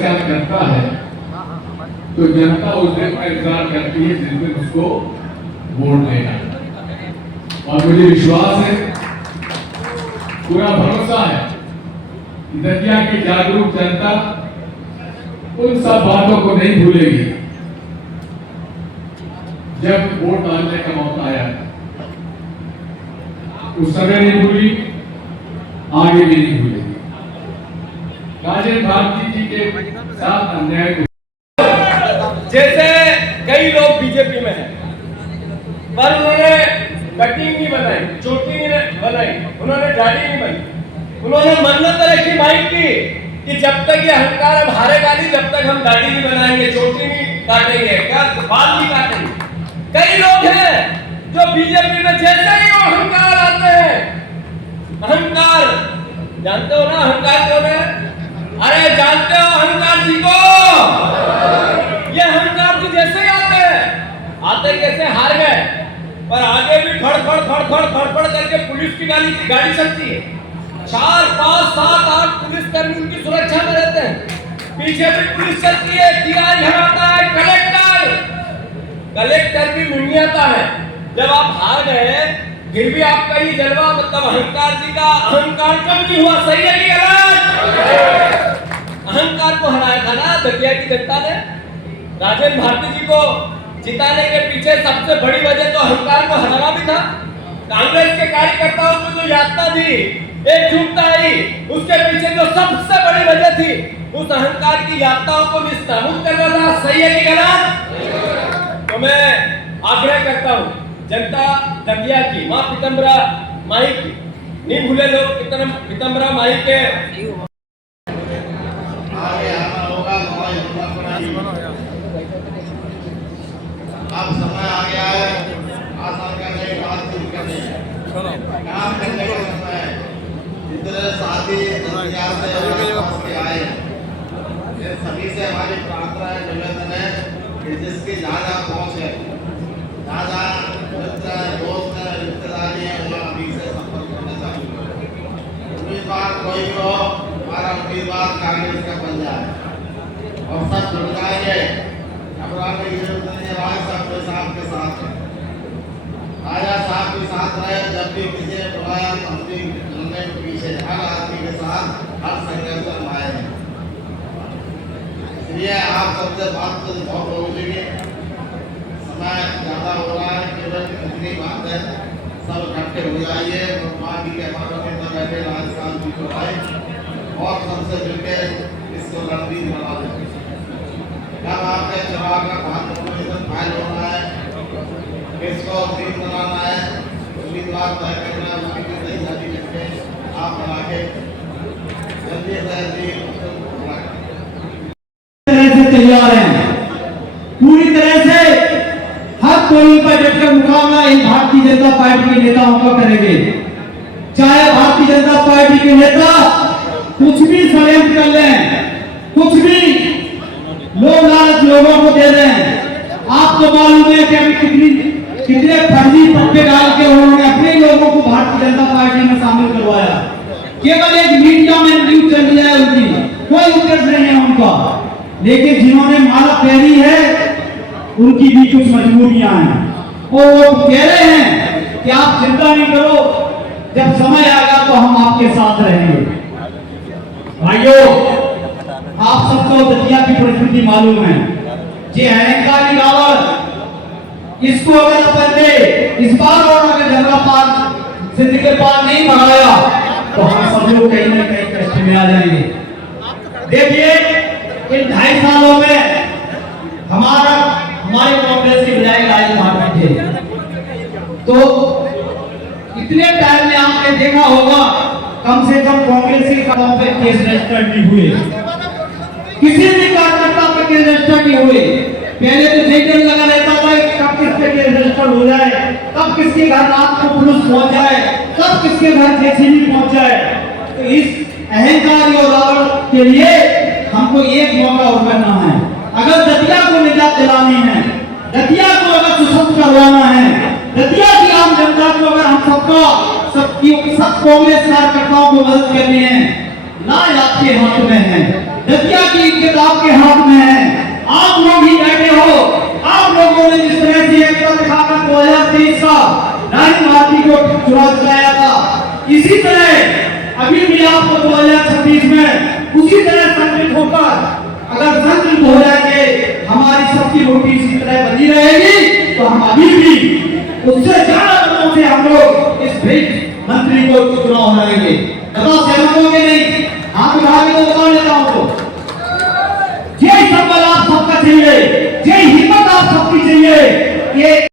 ऐसा करता है तो जनता उस दिन का इंतजार करती है जिस दिन उसको वोट देगा। और मुझे विश्वास है, पूरा भरोसा है कि दतिया की जागरूक जनता उन सब बातों को नहीं भूलेगी। जब वोट डालने का मौका आया उस समय नहीं भूली, आगे भी नहीं भूलेगी। राजेंद्र भारती जी के साथ अन्याय को जैसे कई लोग बीजेपी में हैं, पर उन्होंने कटिंग नहीं बनाई, चोटी नहीं बनाई, उन्होंने दाढ़ी नहीं बनाई, उन्होंने मन्नत रखी माइक की कि जब तक ये अहंकार अब हारेगा नहीं, जब तक हम दाढ़ी नहीं बनाएंगे, चोटी नहीं काटेंगे, क्या बाल नहीं काटेंगे। कई लोग हैं जो बीजेपी में जैसे ही वो अहंकार आते हैं, अहंकार जानते हो ना अहंकार कौन है? अरे जानते हो अहंकार जी को? ये अहंकार जी जैसे ही आते कैसे हार गए, पर आगे भी फड़ करके पुलिस की गाड़ी चलती है। 4, 5, 7, 8 पुलिस कर्मी उनकी सुरक्षा में रहते हैं, पीछे भी पुलिस चलती है, टीआई घर आता है, कलेक्टर भी मिमियाता है। जब आप हार गए फिर भी आपका ये जलवा, मतलब अहंकार जी का अहंकार कम नहीं हुआ, सही है कि गलत? अहंकार को हराया था ना दतिया की जनता ने। राजेंद्र भारती जी को जिताने के पीछे सबसे बड़ी वजह तो अहंकार को हराना भी था। कांग्रेस के कार्यकर्ताओं को जो यातना दी, एकजुटता आई, उसके पीछे जो सबसे बड़ी वजह थी उस अहंकार की यात्राओं को निस्तामुक्त करना था, सही है कि गलत? तो मैं आग्रह करता हूँ जनता दतिया की, माँ पीतम्बरा माई की, नहीं भूले लोग पीतम्बरा माई के अब समय आ गया है आसान करने की बात शुरू करने काम करने का समय है। जितने साथी से आए ये सभी से हमारी प्रार्थना है, निवेदन है कि जिसकी ज्यादा पहुंच है, ज्यादा मित्र दोस्त रिश्तेदारी है, वह अभी से संपर्क करना चालू करें। उम्मीदवार कोई भी हो, हमारा उम्मीदवार कांग्रेस का बन जाए और सब जुड़ जाएंगे। साहब के साथ राजा साहब के साथ रहे, जब भी किसी ने बुलाया मंत्री लड़ने के पीछे हर आदमी के साथ हर संघर्ष में आए हैं। इसलिए आप सबसे बात तो बहुत हो चुकी, समय ज्यादा हो रहा है, केवल इतनी बात है, सब इकट्ठे हो जाइए, माँ की बैठे राजस्थान जी को आए और सबसे मिलकर इसको रणनीति बना दें। जब आपके चुनाव का फाइल होना है, किसको सीट बनाना है, उम्मीदवार तय करना, उसकी सही सर्टिफिकेट आप बना के जल्दी से जल्दी तैयार हैं। पूरी तरह से हर कोई पर डटकर मुकाबला इन भारतीय जनता पार्टी के नेताओं का करेंगे। चाहे भारतीय जनता पार्टी के नेता कुछ भी षड्यंत्र कर लें, कुछ भी लोग लालच लोगों को दे रहे हैं। आपको मालूम है कि अभी कितने फर्जी पट्टे डाल के उन्होंने अपने लोगों को भारतीय जनता पार्टी में शामिल करवाया। केवल एक मीडिया में न्यूज चल रही है, उनकी कोई उद्देश्य नहीं है उनका। लेकिन जिन्होंने माला फेरी है उनकी भी कुछ मजबूरियां हैं और वो कह रहे हैं कि आप चिंता नहीं करो, जब समय आएगा तो हम आपके साथ रहेंगे। भाइयों, आप सबको दतिया की परिस्थिति मालूम है। ये अहंकारी रावण, इसको अगर अपन ने इस बार और अगर जनता सिंध के पार नहीं बढ़ाया तो हम सब लोग कहीं ना कहीं कष्ट में आ जाएंगे। देखिए, इन 2.5 सालों में हमारे कांग्रेस के विधायक राजेंद्र भारती थे, तो इतने टाइम में आपने देखा होगा कम से कम कांग्रेस के कामों पे केस रजिस्टर नहीं हुए, किसी भी कार्यकर्ता पे केस रजिस्टर नहीं हुए। पहले तो जेल लगा रहता था कब किसके केस रजिस्टर हो जाए, कब किसके घर रात को पुलिस पहुंच जाए, कब किसके घर जेसीबी पहुंच जाए। तो इस अहंकारी और रावण के लिए हमको एक मौका और करना है। अगर दतिया को निजात दिलानी है, दतिया को अगर सुसंत करवाना है, दतिया की आम जनता को अगर हम सब कांग्रेस कार्यकर्ताओं को मदद करनी है, लाज आपके हाथ में है। दतिया की किताब के हाथ में है। आप लोग ही बैठे हो, आप लोगों ने जिस तरह से एकता दिखाकर 2023 का नरेंद्र मोदी को चुनाव दिलाया था, इसी तरह अभी भी आपको 2026 में उसी तरह संतुलित होकर अगर संतुलित हो जाएंगे, हमारी सबकी रोटी इसी तरह बनी रहेगी, तो हम अभी भी उससे ज्यादा मतों से हम लोग इस मंत्री को चुनाव लड़ेंगे। सहमत होंगे? नहीं हाथ उठा के तो बता देता हूं। तो जय संबल आप सबका चाहिए, जय हिम्मत आप सबकी चाहिए। ये